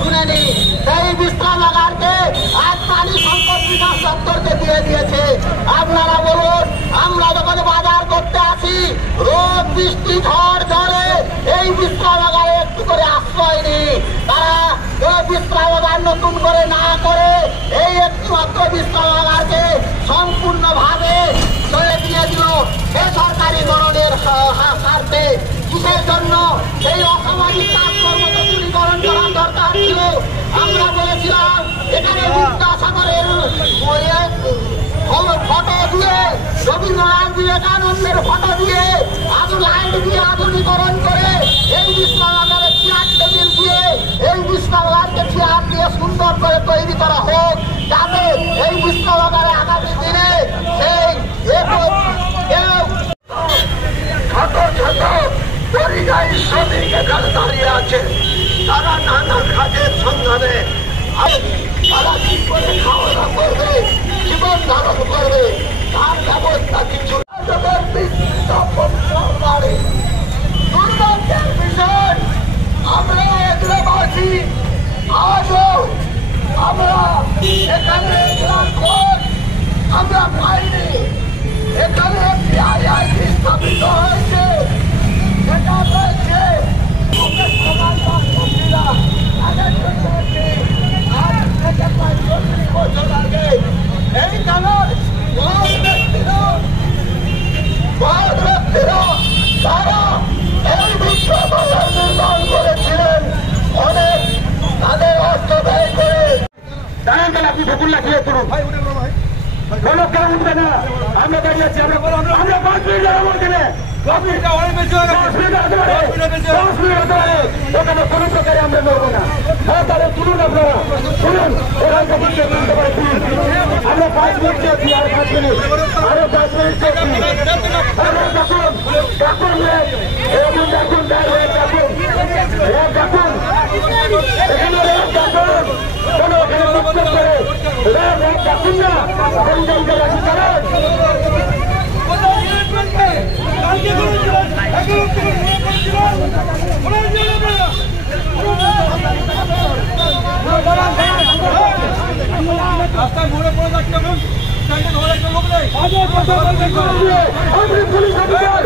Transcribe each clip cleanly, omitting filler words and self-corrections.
শুনেনি। সেই বিশ্রামাগারকে আজ প্রাণী সম্পদ বিকাশ দপ্তরকে দিয়ে দিয়েছে। আপনারা বলুন, আমরা যখন বাজার করতে আসি, রোদ বৃষ্টি ঝড় ঝড়ে এই বিশ্রামাগারে একটু করে আশ্রয় নিই। তারা এই বিশ্রামাগার নতুন করে না করে এই একটিমাত্র বিশ্রামাগারকে সম্পূর্ণভাবে চলে দিয়ে দিল বেসরকারীকরণের স্বার্থে। কিসের জন্য? এই অসামাজিক কাজকর্ম তো দূরীকরণ করার দরকার ছিল। আমরা বলেছিলাম এখানে বিদ্যাসাগরের ফটো দিয়ে, রবীন্দ্রনাথ বিবেকানন্দের ফটো দিয়ে, লাইট দিয়ে আধুনিকরণ করে এই বিশ্রামাগারে চেয়ার টেবিল দিয়ে এই বিশ্রামাগারকে চেয়ার দিয়ে সুন্দর করে তৈরি করা হোক, যাতে এই বিশ্রামাগারে আগামী দিনে সেই ছোট ছোট পরিযায়ী শ্রমিক এখানে দাঁড়িয়ে আছে। তারা নানান কাজের সন্ধানে তারা কি করে খাওয়া দাওয়া করবে, জীবন ধারণ করবে, তার ব্যবস্থা কিছু দুর্ভাগ্যের বিষয়। আমরা এগুলোবাসী আজও আমরা এখানে খোঁজ আমরা পাইনি। এখানে একটি আইআইটি স্থাপিত হয়েছে, সেটা রয়েছে এই কারণ তারা এই বিশ্ববিদ্যালয় নির্মাণ করেছিলেন অনেক তাদের অর্থ ব্যয় করে। দাঁড়ান, আপনি বকুল লাগিয়ে করুন বলো, কেন উঠবে না? আমরা দাঁড়িয়ে আছি, আমরা 5 মিনিট আমার দিনে ওখানে কোনো প্রকারে আমরা নড়বো না। হ্যাঁ, তাহলে তুলুন, আপনারা শুনুন, আমরা 5 মিনিট চেয়েছি, আর 5 মিনিট, আরো 5 মিনিট চেয়েছি। ডাকুন, ডাকুন, ডাকুন, এখানে কোনো ওখানে মুক্ত করে ডাকুন না, রাস্তায় মোড়ে পড়ে থাকতে হবে। লোক নেই, আপনি পুলিশ অফিসার,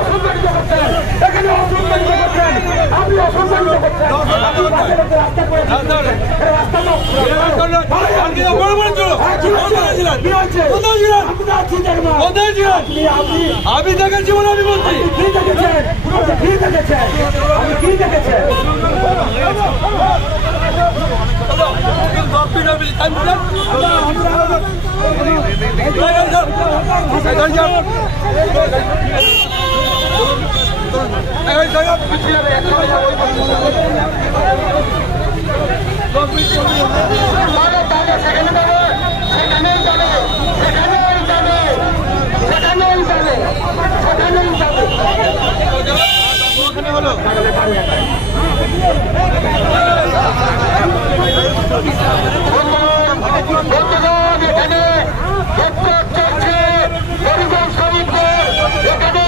অসম্মানিত করছেন, এখানে অসম্মানিত করছেন, আপনি অসম্মানিত করছেন। আমি দেখেছি বলে আমি বলছি, কি দেখেছেন? কি দেখেছেন? আপনি কি দেখেছেন? এখানে পরিযায়ী শ্রমিকদের এখানে